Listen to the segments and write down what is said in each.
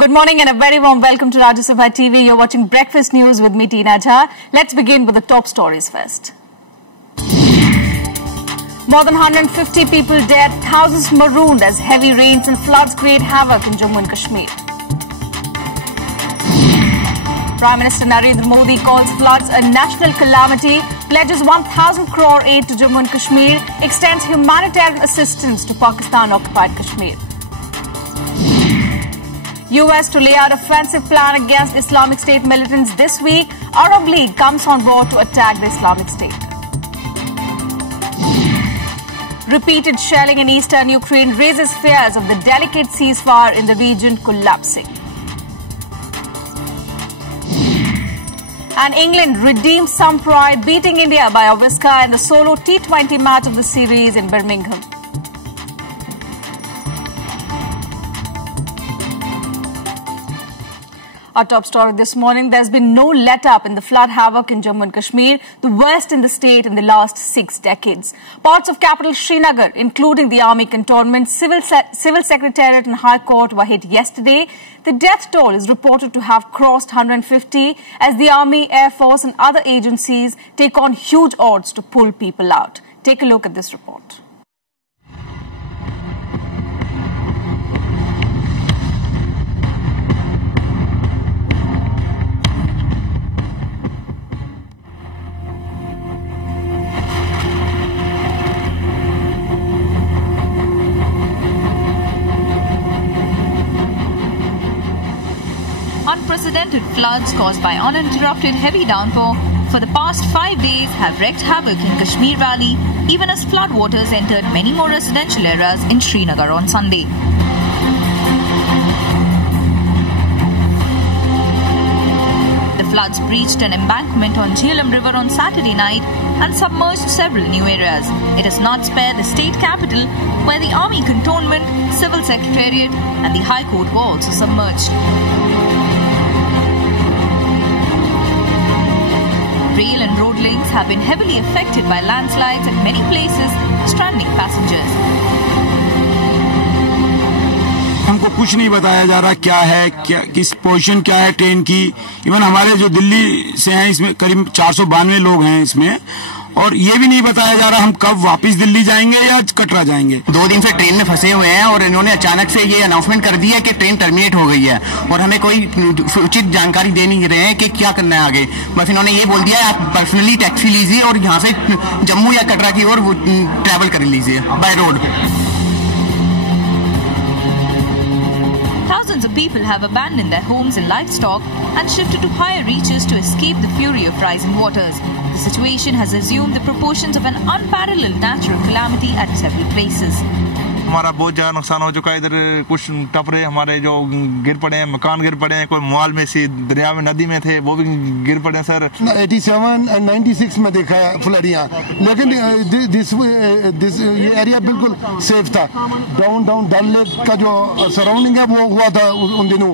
Good morning and a very warm welcome to Rajya Sabha TV. You're watching Breakfast News with me, Tina Jha. Let's begin with the top stories first. More than 150 people dead, thousands marooned as heavy rains and floods create havoc in Jammu and Kashmir. Prime Minister Narendra Modi calls floods a national calamity, pledges 1,000 crore aid to Jammu and Kashmir, extends humanitarian assistance to Pakistan-occupied Kashmir. US to lay out offensive plan against Islamic State militants this week. Arab League comes on board to attack the Islamic State. Repeated shelling in eastern Ukraine raises fears of the delicate ceasefire in the region collapsing. And England redeemed some pride, beating India by a whisker in the solo T20 match of the series in Birmingham. Our top story this morning, there's been no let-up in the flood havoc in Jammu and Kashmir, the worst in the state in the last 6 decades. Parts of capital Srinagar, including the army cantonment, civil secretariat and high court were hit yesterday. The death toll is reported to have crossed 150 as the army, air force and other agencies take on huge odds to pull people out. Take a look at this report. Unprecedented floods caused by uninterrupted heavy downpour for the past 5 days have wreaked havoc in Kashmir Valley, even as floodwaters entered many more residential areas in Srinagar on Sunday. The floods breached an embankment on Jhelum River on Saturday night and submerged several new areas. It has not spared the state capital, where the army cantonment, civil secretariat and the high court were also submerged. Rail and road links have been heavily affected by landslides at many places, stranding passengers. हमको कुछ नहीं बताया जा रहा क्या है, किस position क्या है ट्रेन की। इवन हमारे जो दिल्ली से हैं इसमें करीब 492 लोग हैं इसमें, और ये भी नहीं बताया जा रहा हम कब वापस दिल्ली जाएंगे या कटरा जाएंगे। 2 दिन से ट्रेन में फंसे हुए हैं और इन्होंने अचानक से ये अनाउंसमेंट कर दिया कि ट्रेन टर्मिनेट हो गई है और हमें कोई उचित जानकारी दे नहीं रहे हैं कि क्या करना है आगे। बस इन्होंने ये बोल दिया आप पर्सनली टैक्सी लीजिए और यहाँ से जम्मू या कटरा की ओर ट्रैवल कर लीजिए by road. Thousands of people have abandoned their homes and livestock and shifted to higher reaches to escape the fury of rising waters. The situation has assumed the proportions of an unparalleled natural calamity at several places. हमारा बहुत ज्यादा नुकसान हो चुका है। इधर कुछ टपरे हमारे जो गिर पड़े हैं, मकान गिर पड़े हैं, कोई मॉल में सी दरिया में नदी में थे वो भी गिर पड़े हैं सर। 87 और 96 में देखा है फ्लड यहाँ, लेकिन ये एरिया बिल्कुल सेफ था। डाउन डल लेक का जो सराउंडिंग है वो हुआ था उन दिनों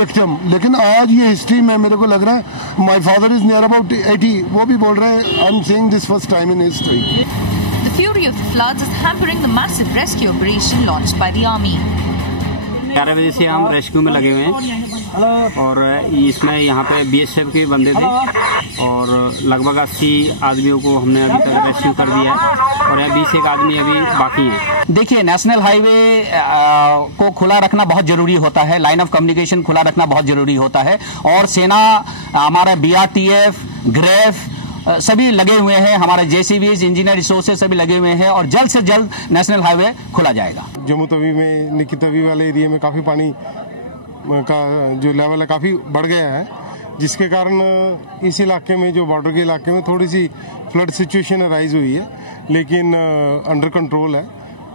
विक्टिम, लेकिन आज ये हिस्ट्री में मेरे को लग रहा है my father is near about 80, वो भी बोल रहे हैं I am saying this first time in history. The fury of the floods is hampering the massive rescue operation launched by the army. 11 बजे से हम रेस्क्यू में लगे हुए हैं और इसमें यहाँ पे BSF के बंदे थे और लगभग 80 आदमियों को हमने अभी तक रेस्क्यू कर दिया है और 20 आदमी अभी बाकी हैं। देखिए, नेशनल हाईवे को खुला रखना बहुत जरूरी होता है, लाइन ऑफ कम्युनिकेशन खुला रखना बहुत जरूरी होता है और सेना, हमारा BRTF, ग्रेफ सभी लगे हुए हैं, हमारे JCBs, इंजीनियर रिसोर्सेज सभी लगे हुए हैं और जल्द से जल्द नेशनल हाईवे खुला जाएगा। जम्मू तवी में, निकी तवी वाले एरिया में काफ़ी पानी का जो लेवल है काफ़ी बढ़ गया है, जिसके कारण इस इलाके में जो बॉर्डर के इलाके में थोड़ी सी फ्लड सिचुएशन अराइज हुई है, लेकिन अंडर कंट्रोल है।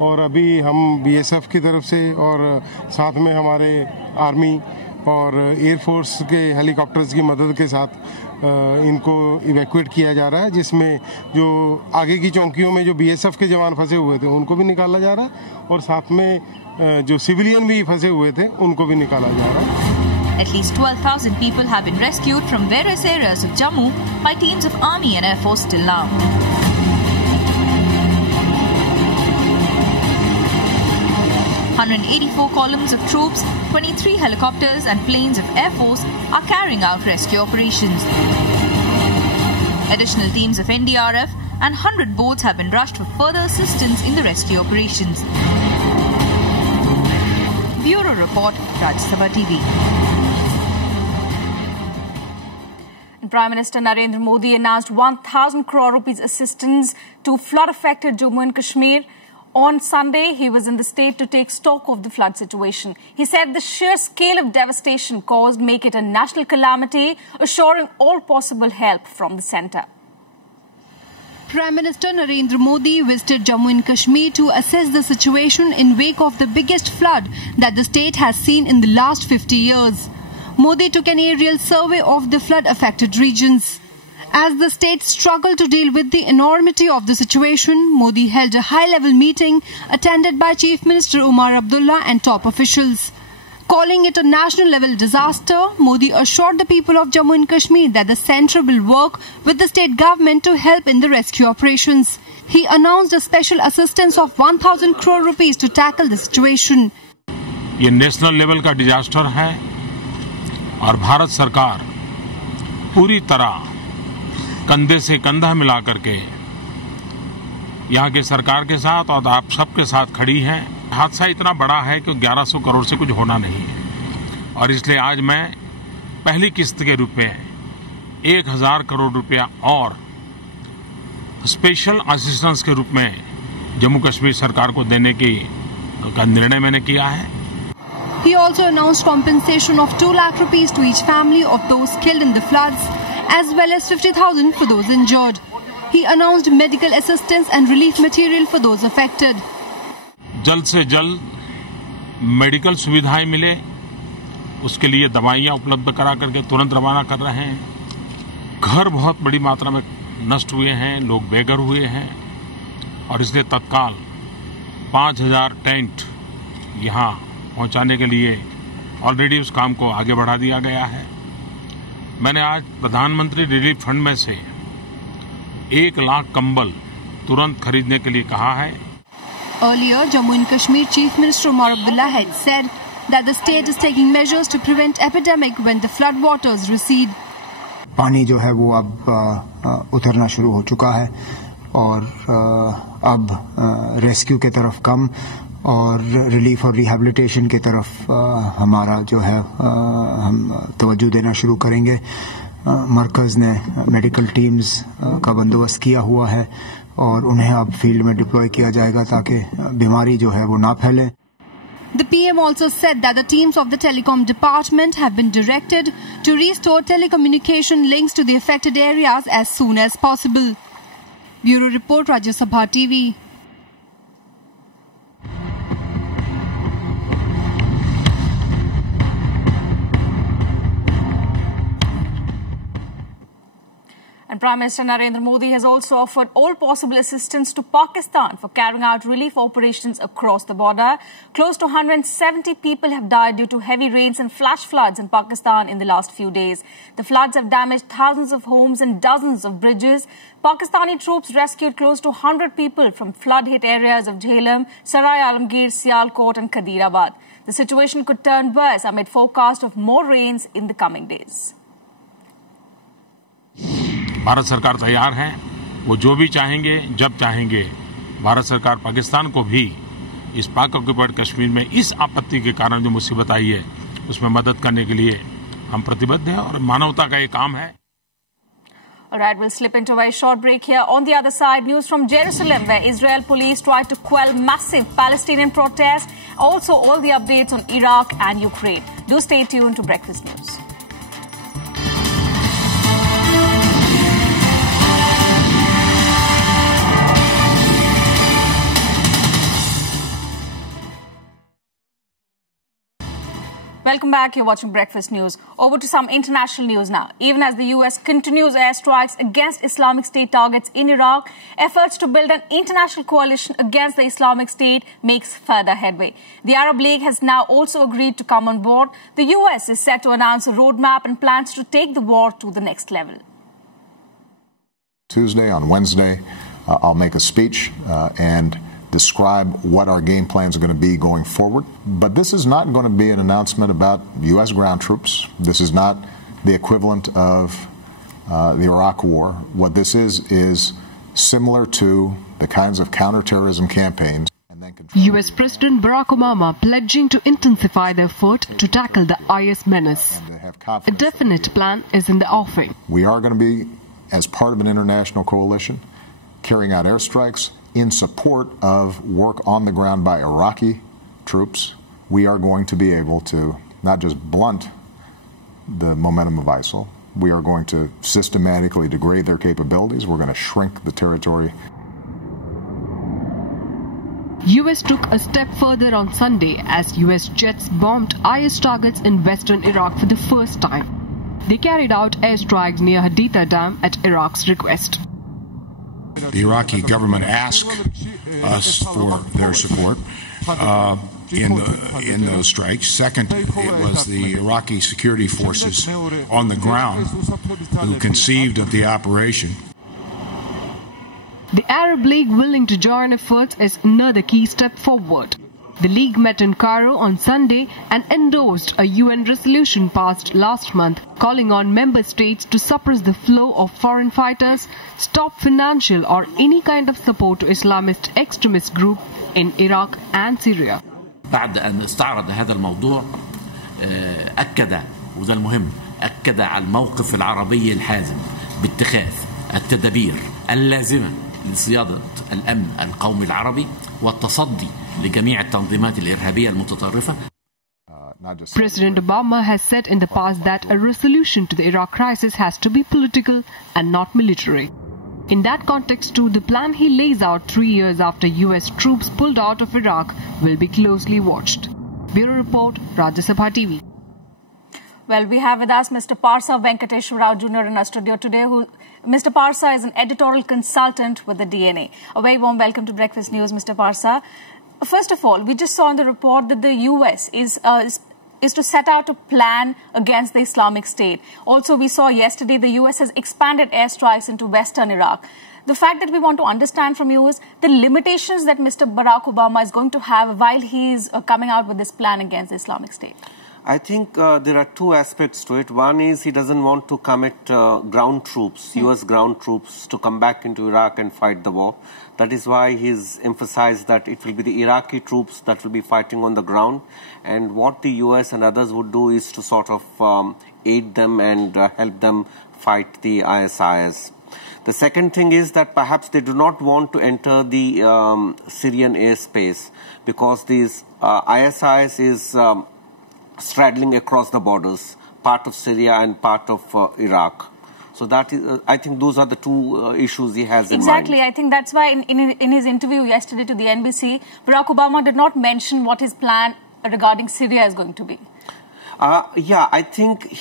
और अभी हम BSF की तरफ से और साथ में हमारे आर्मी और एयरफोर्स के हेलीकॉप्टर्स की मदद के साथ इनको इवैक्यूएट किया जा रहा है, जिसमें जो आगे की चौकियों में जो BSF के जवान फंसे हुए थे उनको भी निकाला जा रहा है और साथ में जो सिविलियन भी फंसे हुए थे उनको भी निकाला जा रहा है। At least 12,000 people have been rescued from various areas of Jammu by teams of Army and Air Force till now. 184 columns of troops, 23 helicopters and planes of Air Force are carrying out rescue operations. Additional teams of NDRF and 100 boats have been rushed for further assistance in the rescue operations. Bureau Report, Rajya TV. Prime Minister Narendra Modi announced 1,000 crore rupees assistance to flood-affected Jammu and Kashmir. On Sunday, he was in the state to take stock of the flood situation. He said the sheer scale of devastation caused make it a national calamity, assuring all possible help from the centre. Prime Minister Narendra Modi visited Jammu and Kashmir to assess the situation in wake of the biggest flood that the state has seen in the last 50 years. Modi took an aerial survey of the flood-affected regions. As the state struggled to deal with the enormity of the situation, Modi held a high-level meeting attended by Chief Minister Umar Abdullah and top officials. Calling it a national-level disaster, Modi assured the people of Jammu and Kashmir that the centre will work with the state government to help in the rescue operations. He announced a special assistance of 1,000 crore rupees to tackle the situation. ये national level का disaster है और भारत सरकार पूरी तरह कंधे से कंधा मिला करके यहाँ के सरकार के साथ और आप सबके साथ खड़ी है। हादसा इतना बड़ा है कि 1100 करोड़ से कुछ होना नहीं है और इसलिए आज मैं पहली किस्त के रूप में 1000 करोड़ रुपया और स्पेशल असिस्टेंस के रूप में जम्मू कश्मीर सरकार को देने का निर्णय मैंने किया है। He also announced compensation of 2 lakh rupees to each family of those killed in the floods, as well as 50,000 for those injured. He announced medical assistance and relief material for those affected. जल्द से जल्द medical सुविधाएं मिले, उसके लिए दवाइयां उपलब्ध करा करके तुरंत रवाना कर रहे हैं। घर बहुत बड़ी मात्रा में नष्ट हुए हैं, लोग बेघर हुए हैं और इसलिए तत्काल 5000 टेंट यहां पहुंचाने के लिए ऑलरेडी उस काम को आगे बढ़ा दिया गया है। मैंने आज प्रधानमंत्री रिलीफ फंड में से 1 लाख कंबल तुरंत खरीदने के लिए कहा है। Earlier, Jammu and Kashmir Chief Minister Umar Abdullah had said that the state is taking measures to prevent epidemic when the flood waters recede. पानी जो है वो अब उतरना शुरू हो चुका है और अब रेस्क्यू के तरफ कम और रिलीफ और रिहैबिलिटेशन की तरफ हमारा जो है हम तवज्जो देना शुरू करेंगे। मरकज़ ने मेडिकल टीम्स का बंदोबस्त किया हुआ है और उन्हें अब फील्ड में डिप्लॉय किया जाएगा ताकि बीमारी जो है वो ना फैले। The PM also said that the teams of the telecom department have been directed to restore telecommunication links to the affected areas as soon as possible. Bureau Report, Rajya Sabha TV. And Prime Minister Narendra Modi has also offered all possible assistance to Pakistan for carrying out relief operations across the border. Close to 170 people have died due to heavy rains and flash floods in Pakistan in the last few days. The floods have damaged thousands of homes and dozens of bridges. Pakistani troops rescued close to 100 people from flood-hit areas of Jhelum, Sarai Alamgir, Sialkot and Khadirabad. The situation could turn worse amid forecast of more rains in the coming days. Bharat सरकार तैयार है, वो जो भी चाहेंगे जब चाहेंगे भारत सरकार पाकिस्तान को भी इस पाक ऑक्युपाइड कश्मीर में इस आपत्ति के कारण जो मुसीबत आई है उसमें मदद करने के लिए हम प्रतिबद्ध हैं और मानवता का ये काम है। All right, we'll slip into a very short break here. On the other side, news from Jerusalem, where Israel police tried to quell massive Palestinian protests. Also, all the updates on Iraq and Ukraine. Do stay tuned to Breakfast News. Welcome back. You're watching Breakfast News. Over to some international news now. Even as the US continues airstrikes against Islamic State targets in Iraq, efforts to build an international coalition against the Islamic State makes further headway. The Arab League has now also agreed to come on board. The US is set to announce a roadmap and plans to take the war to the next level. Tuesday, on Wednesday, I'll make a speech and describe what our game plans are going to be going forward. But this is not going to be an announcement about U.S. ground troops. This is not the equivalent of the Iraq War. What this is similar to the kinds of counterterrorism campaigns. US President Barack Obama pledging to intensify the effort to tackle the IS menace. A definite plan is in the offing. We are going to be, as part of an international coalition, carrying out airstrikes in support of work on the ground by Iraqi troops. We are going to be able to not just blunt the momentum of ISIL, we are going to systematically degrade their capabilities. We're going to shrink the territory. US took a step further on Sunday as US jets bombed IS targets in western Iraq for the first time. They carried out airstrikes near Haditha Dam at Iraq's request. The Iraqi government asked us for their support in those strikes. Second, it was the Iraqi security forces on the ground who conceived of the operation. The Arab League willing to join efforts is another key step forward. The League met in Cairo on Sunday and endorsed a UN resolution passed last month calling on member states to suppress the flow of foreign fighters, stop financial or any kind of support to Islamist extremist groups in Iraq and Syria. بعد أن استعرض هذا الموضوع أكد وده المهم أكد على الموقف العربي الحازم باتخاذ التدابير اللازمة لصيادة الأمن القومي العربي والتصدي لجميع التنظيمات الإرهابية المتطرفة. President Obama has said in the past that a resolution to the Iraq crisis has to be political and not military. In that context too, the plan he lays out 3 years after US troops pulled out of Iraq will be closely watched. Bureau Report, Rajya Sabha TV. Well, we have with us Mr. Parsa Venkateshwar Rao Jr. in our studio today. Mr. Parsa is an editorial consultant with the DNA. A very warm welcome to Breakfast News, Mr. Parsa. First of all, we just saw in the report that the US is to set out a plan against the Islamic State. Also, we saw yesterday the US has expanded airstrikes into western Iraq. The fact that we want to understand from you is the limitations that Mr. Barack Obama is going to have while he is coming out with this plan against the Islamic State. I think there are two aspects to it. One is he doesn't want to commit ground troops, US ground troops, to come back into Iraq and fight the war. That is why he's emphasized that it will be the Iraqi troops that will be fighting on the ground. And what the US and others would do is to sort of aid them and help them fight the ISIS. The second thing is that perhaps they do not want to enter the Syrian airspace because these ISIS is straddling across the borders, part of Syria and part of Iraq. So that is, I think those are the two issues he has in mind. Exactly. I think that's why in his interview yesterday to the NBC, Barack Obama did not mention what his plan regarding Syria is going to be. Yeah, I think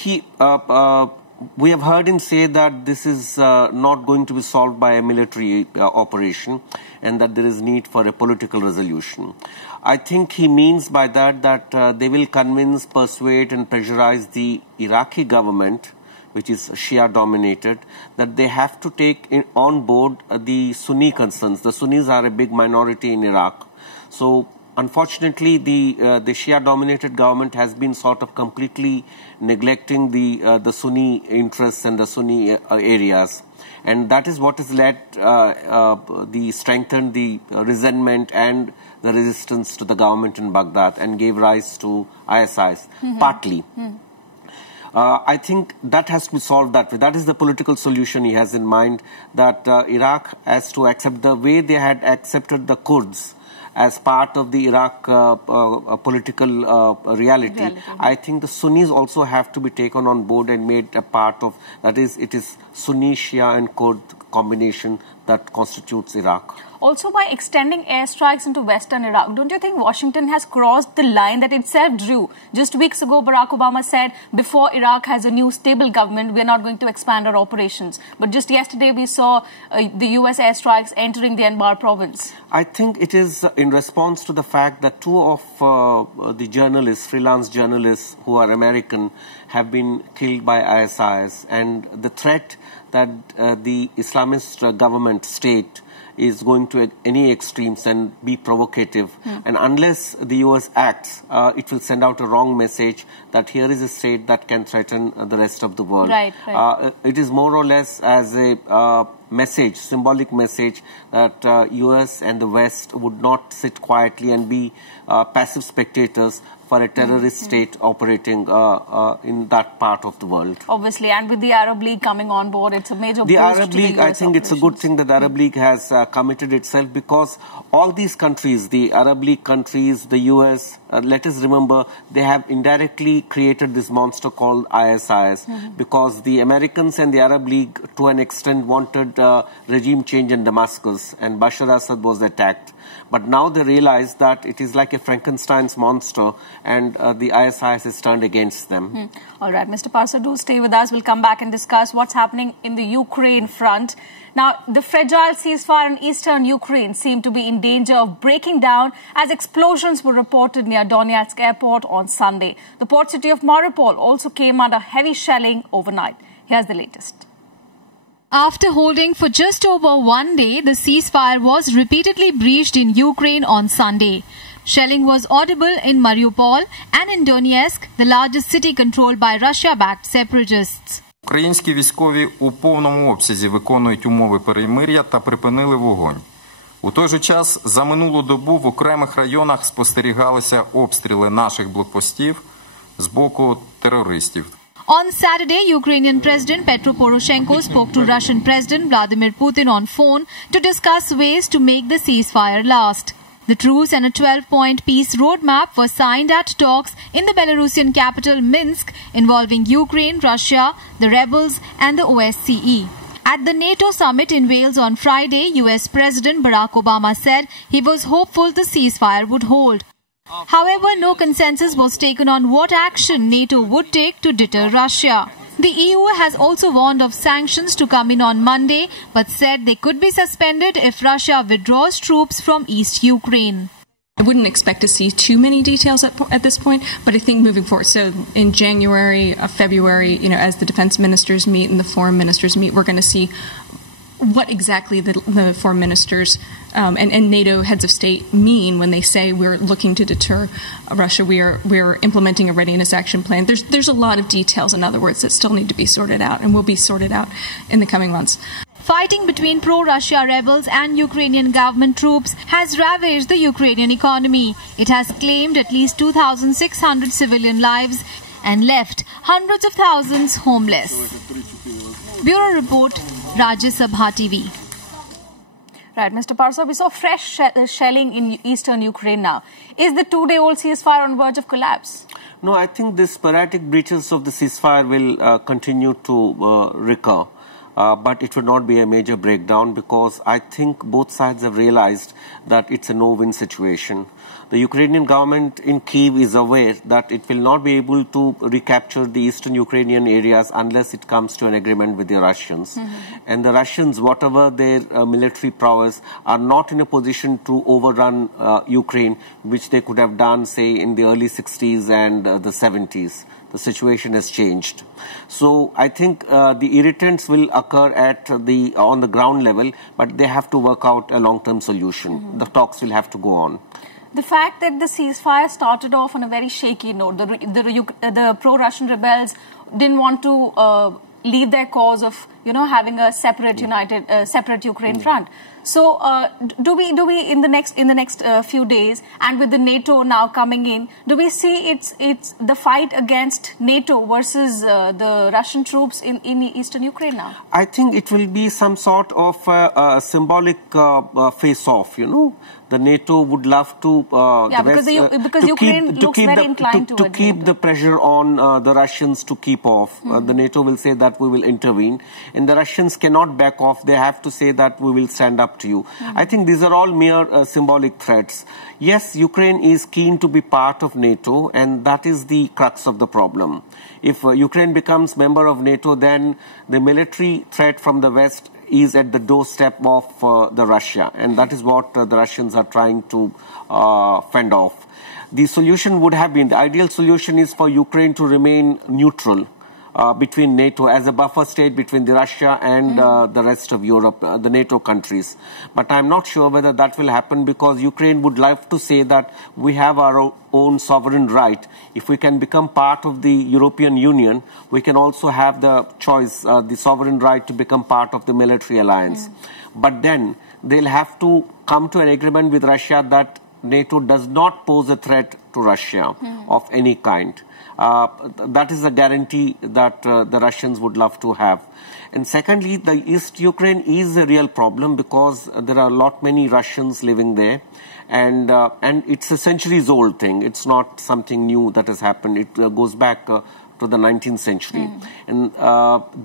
we have heard him say that this is not going to be solved by a military operation and that there is need for a political resolution. I think he means by that they will convince, persuade and pressurize the Iraqi government, which is Shia-dominated, that they have to take on board the Sunni concerns. The Sunnis are a big minority in Iraq. So, unfortunately, the Shia-dominated government has been sort of completely neglecting the Sunni interests and the Sunni areas. And that is what has led strengthened the resentment and the resistance to the government in Baghdad and gave rise to ISIS, partly. I think that has to be solved that way. That is the political solution he has in mind, that Iraq has to accept the way they had accepted the Kurds as part of the Iraq political reality. I think the Sunnis also have to be taken on board and made a part of, that is, it is Sunni, Shia and Kurd combination that constitutes Iraq. Also, by extending airstrikes into western Iraq, don't you think Washington has crossed the line that itself drew? Just weeks ago, Barack Obama said, before Iraq has a new stable government, we are not going to expand our operations. But just yesterday, we saw the US airstrikes entering the Anbar province. I think it is in response to the fact that two of the journalists, freelance journalists who are American, have been killed by ISIS. And the threat that the Islamist government state is going to any extremes and be provocative. And unless the US acts, it will send out a wrong message that here is a state that can threaten the rest of the world. Right. It is more or less as a message, symbolic message, that US and the West would not sit quietly and be passive spectators for a terrorist state operating in that part of the world. Obviously, and with the Arab League coming on board, it's a major boost the Arab to League, the US I think it's a good thing that the Arab League has committed itself, because all these countries, the Arab League countries, the US, let us remember, they have indirectly created this monster called ISIS, because the Americans and the Arab League, to an extent, wanted regime change in Damascus, and Bashar Assad was attacked. But now they realize that it is like a Frankenstein's monster, and the ISIS has turned against them. All right, Mr. Parsa, do stay with us. We'll come back and discuss what's happening in the Ukraine front. Now, the fragile ceasefire in eastern Ukraine seemed to be in danger of breaking down as explosions were reported near Donetsk airport on Sunday. The port city of Mariupol also came under heavy shelling overnight. Here's the latest. After holding for just over 1 day, the ceasefire was repeatedly breached in Ukraine on Sunday. Shelling was audible in Mariupol and in Donetsk, the largest city controlled by Russia-backed separatists. Українські військові у повному обсязі виконують умови перемир'я та припинили вогонь. У той же час за минулу добу в окремих районах спостерігалися обстріли наших блокпостів з боку терористів. On Saturday, Ukrainian President Petro Poroshenko spoke to Russian President Vladimir Putin on phone to discuss ways to make the ceasefire last. The truce and a 12-point peace roadmap were signed at talks in the Belarusian capital Minsk involving Ukraine, Russia, the rebels and the OSCE. At the NATO summit in Wales on Friday, US President Barack Obama said he was hopeful the ceasefire would hold. However, no consensus was taken on what action NATO would take to deter Russia. The EU has also warned of sanctions to come in on Monday, but said they could be suspended if Russia withdraws troops from East Ukraine. I wouldn't expect to see too many details at this point, but I think moving forward, so in January, February, as the defense ministers meet and the foreign ministers meet, we're going to see what exactly the foreign ministers and NATO heads of state mean when they say we're looking to deter Russia. We're implementing a readiness action plan. There's a lot of details, in other words, that still need to be sorted out and will be sorted out in the coming months. Fighting between pro-Russia rebels and Ukrainian government troops has ravaged the Ukrainian economy. It has claimed at least 2,600 civilian lives and left hundreds of thousands homeless. Bureau Report, Rajya Sabha TV. Right, Mr. Parsa, we saw fresh shelling in eastern Ukraine now. Is the two-day-old ceasefire on verge of collapse? No, I think the sporadic breaches of the ceasefire will continue to recur. But it will not be a major breakdown, because I think both sides have realized that it's a no-win situation. The Ukrainian government in Kyiv is aware that it will not be able to recapture the eastern Ukrainian areas unless it comes to an agreement with the Russians. And the Russians, whatever their military prowess, are not in a position to overrun Ukraine, which they could have done, say, in the early 60s and the 70s. The situation has changed. So I think the irritants will occur on the ground level, but they have to work out a long-term solution. The talks will have to go on. The fact that the ceasefire started off on a very shaky note, the pro-Russian rebels didn't want to leave their cause of, having a separate separate Ukraine front. So, do we in the next few days, and with the NATO now coming in, do we see it's the fight against NATO versus the Russian troops in eastern Ukraine now? I think it will be some sort of a symbolic face-off. The NATO would love to because Ukraine looks very inclined to keep the pressure on the Russians to keep off. The NATO will say that we will intervene, and the Russians cannot back off. They have to say that we will stand up to you. I think these are all mere symbolic threats. Yes, Ukraine is keen to be part of NATO, and that is the crux of the problem. If Ukraine becomes member of NATO, then the military threat from the West is at the doorstep of the Russia, and that is what the Russians are trying to fend off. The solution would have been, the ideal solution is for Ukraine to remain neutral between NATO as a buffer state between the Russia and the rest of Europe, the NATO countries. But I'm not sure whether that will happen, because Ukraine would like to say that we have our own sovereign right. If we can become part of the European Union, we can also have the choice, the sovereign right to become part of the military alliance. But then they'll have to come to an agreement with Russia that NATO does not pose a threat to Russia of any kind. That is a guarantee that the Russians would love to have. And secondly, the East Ukraine is a real problem, because there are many Russians living there. And it's a centuries-old thing. It's not something new that has happened. It goes back to the 19th century. And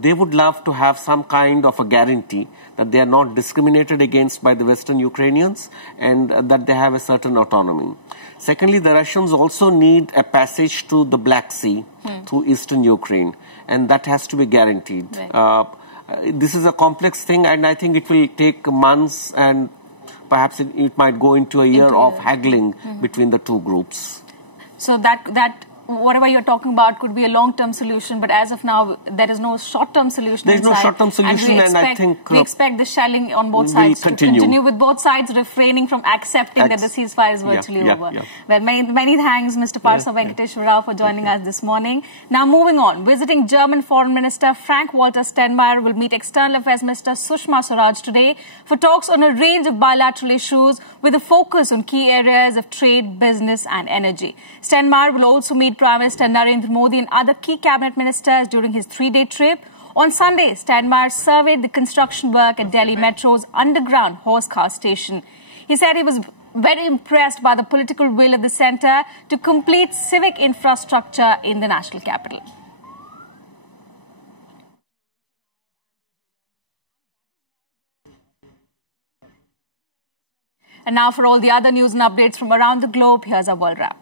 they would love to have some kind of a guarantee that they are not discriminated against by the Western Ukrainians, and that they have a certain autonomy. Secondly, the Russians also need a passage to the Black Sea through eastern Ukraine, and that has to be guaranteed. Right. This is a complex thing, and I think it will take months, and perhaps it might go into a year of haggling between the two groups. So that whatever you're talking about could be a long-term solution, but as of now, there is no short-term solution. There is no short-term solution, and I think we expect the shelling on both sides to continue, with both sides refraining from accepting that the ceasefire is virtually over. Well, many thanks, Mr. Parsa Venkateshwar Rao, for joining us this morning. Now, moving on, visiting German Foreign Minister Frank-Walter Steinmeier will meet External Affairs Minister Sushma Swaraj today for talks on a range of bilateral issues with a focus on key areas of trade, business and energy. Steinmeier will also meet Prime Minister Narendra Modi and other key cabinet ministers during his 3-day trip. On Sunday, Steinmeier surveyed the construction work at Delhi Metro's underground horse car station. He said he was very impressed by the political will of the centre to complete civic infrastructure in the national capital. And now for all the other news and updates from around the globe, here's our World Wrap.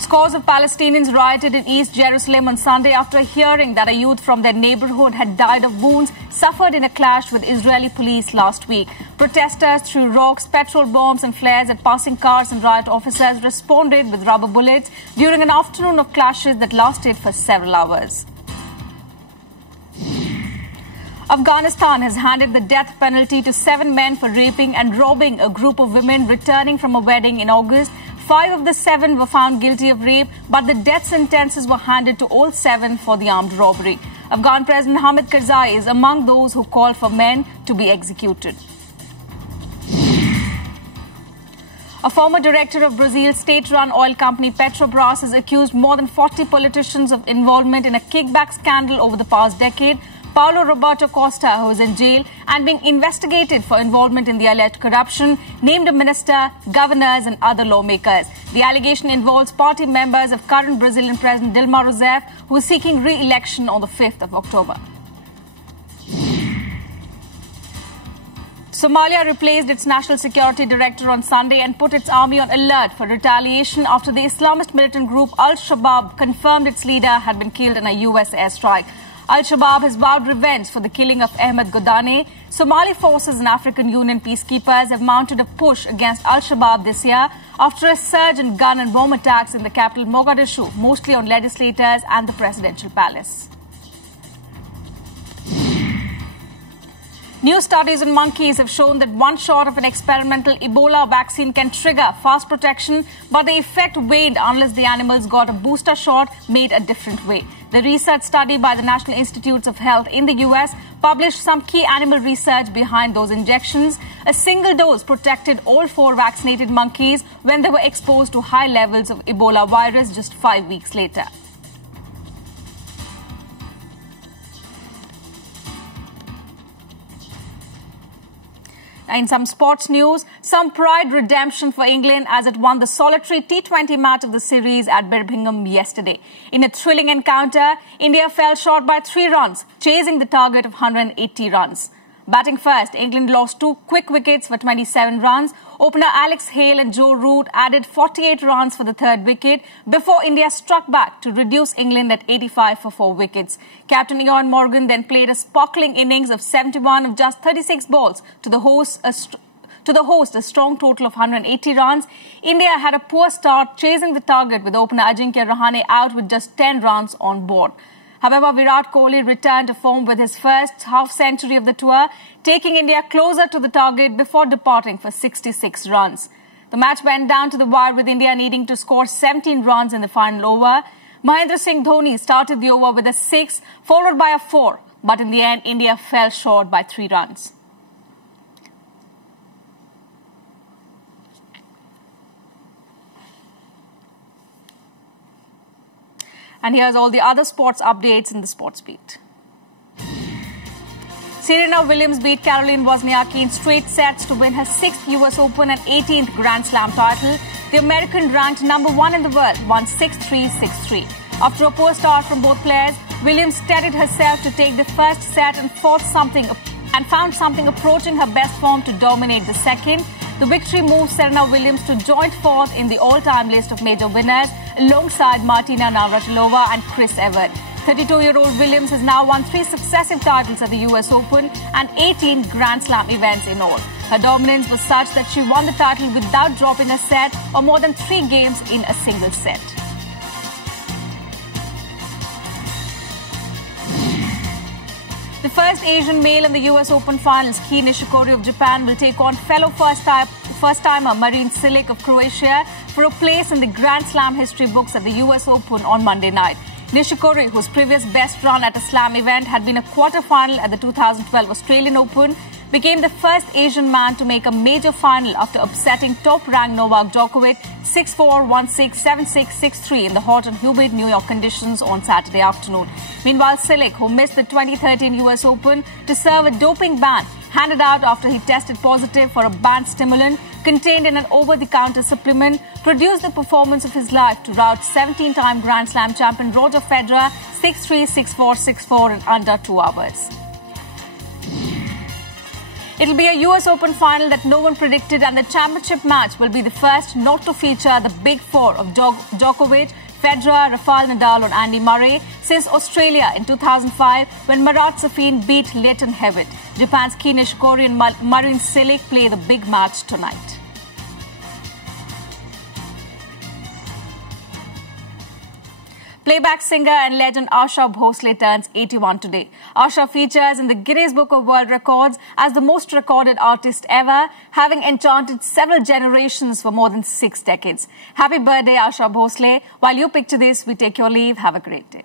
Scores of Palestinians rioted in East Jerusalem on Sunday after hearing that a youth from their neighborhood had died of wounds suffered in a clash with Israeli police last week. Protesters threw rocks, petrol bombs and flares at passing cars, and riot officers responded with rubber bullets during an afternoon of clashes that lasted for several hours. Afghanistan has handed the death penalty to 7 men for raping and robbing a group of women returning from a wedding in August. 5 of the 7 were found guilty of rape, but the death sentences were handed to all 7 for the armed robbery. Afghan President Hamid Karzai is among those who called for men to be executed. A former director of Brazil's state-run oil company Petrobras has accused more than 40 politicians of involvement in a kickback scandal over the past decade. Paulo Roberto Costa, who is in jail and being investigated for involvement in the alleged corruption, named a minister, governors and other lawmakers. The allegation involves party members of current Brazilian President Dilma Rousseff, who is seeking re-election on the 5th of October. Somalia replaced its national security director on Sunday and put its army on alert for retaliation after the Islamist militant group Al-Shabaab confirmed its leader had been killed in a US airstrike. Al-Shabaab has vowed revenge for the killing of Ahmed Godane. Somali forces and African Union peacekeepers have mounted a push against Al-Shabaab this year after a surge in gun and bomb attacks in the capital Mogadishu, mostly on legislators and the presidential palace. New studies on monkeys have shown that one shot of an experimental Ebola vaccine can trigger fast protection, but the effect waned unless the animals got a booster shot made a different way. The research study by the National Institutes of Health in the US published some key animal research behind those injections. A single dose protected all 4 vaccinated monkeys when they were exposed to high levels of Ebola virus just 5 weeks later. In some sports news, some pride redemption for England as it won the solitary T20 match of the series at Birmingham yesterday. In a thrilling encounter, India fell short by 3 runs, chasing the target of 180 runs. Batting first, England lost 2 quick wickets for 27 runs. Opener Alex Hale and Joe Root added 48 runs for the 3rd wicket before India struck back to reduce England at 85 for 4 wickets. Captain Ian Morgan then played a sparkling innings of 71 of just 36 balls to to the host a strong total of 180 runs. India had a poor start chasing the target with opener Ajinkya Rahane out with just 10 runs on board. However, Virat Kohli returned to form with his first half-century of the tour, taking India closer to the target before departing for 66 runs. The match went down to the wire with India needing to score 17 runs in the final over. Mahendra Singh Dhoni started the over with a 6, followed by a 4. But in the end, India fell short by 3 runs. And here's all the other sports updates in the Sports Beat. Serena Williams beat Caroline Wozniacki in straight sets to win her 6th US Open and 18th Grand Slam title. The American, ranked #1 in the world, won 6-3, 6-3. After a poor start from both players, Williams steadied herself to take the first set and found something approaching her best form to dominate the second. The victory moved Serena Williams to joint 4th in the all-time list of major winners, alongside Martina Navratilova and Chris Evert. 32-year-old Williams has now won 3 successive titles at the US Open and 18 Grand Slam events in all. Her dominance was such that she won the title without dropping a set or more than 3 games in a single set. The first Asian male in the US Open finals, Kei Nishikori of Japan, will take on fellow first-timer Marin Cilic of Croatia for a place in the Grand Slam history books at the US Open on Monday night. Nishikori, whose previous best run at a slam event had been a quarter-final at the 2012 Australian Open, became the first Asian man to make a major final after upsetting top-ranked Novak Djokovic 6-4, 1-6, 7-6, 6-3 in the hot and humid New York conditions on Saturday afternoon. Meanwhile, Cilic, who missed the 2013 US Open to serve a doping ban handed out after he tested positive for a banned stimulant contained in an over-the-counter supplement, produced the performance of his life to rout 17-time Grand Slam champion Roger Federer 6-3, 6-4, 6-4 in under 2 hours. It'll be a US Open final that no one predicted, and the championship match will be the first not to feature the big four of Djokovic, Federer, Rafael Nadal and Andy Murray since Australia in 2005 when Marat Safin beat Leighton Hewitt. Japan's Kei Nishikori and Marin Cilic play the big match tonight. Playback singer and legend Asha Bhosle turns 81 today. Asha features in the Guinness Book of World Records as the most recorded artist ever, having enchanted several generations for more than 6 decades. Happy birthday, Asha Bhosle. While you picture this, we take your leave. Have a great day.